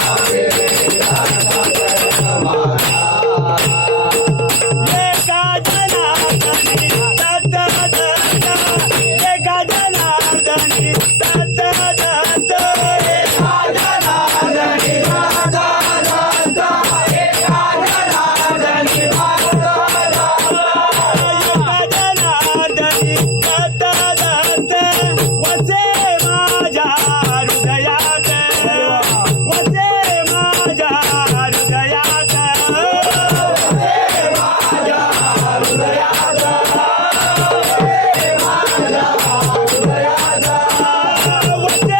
Hare वसे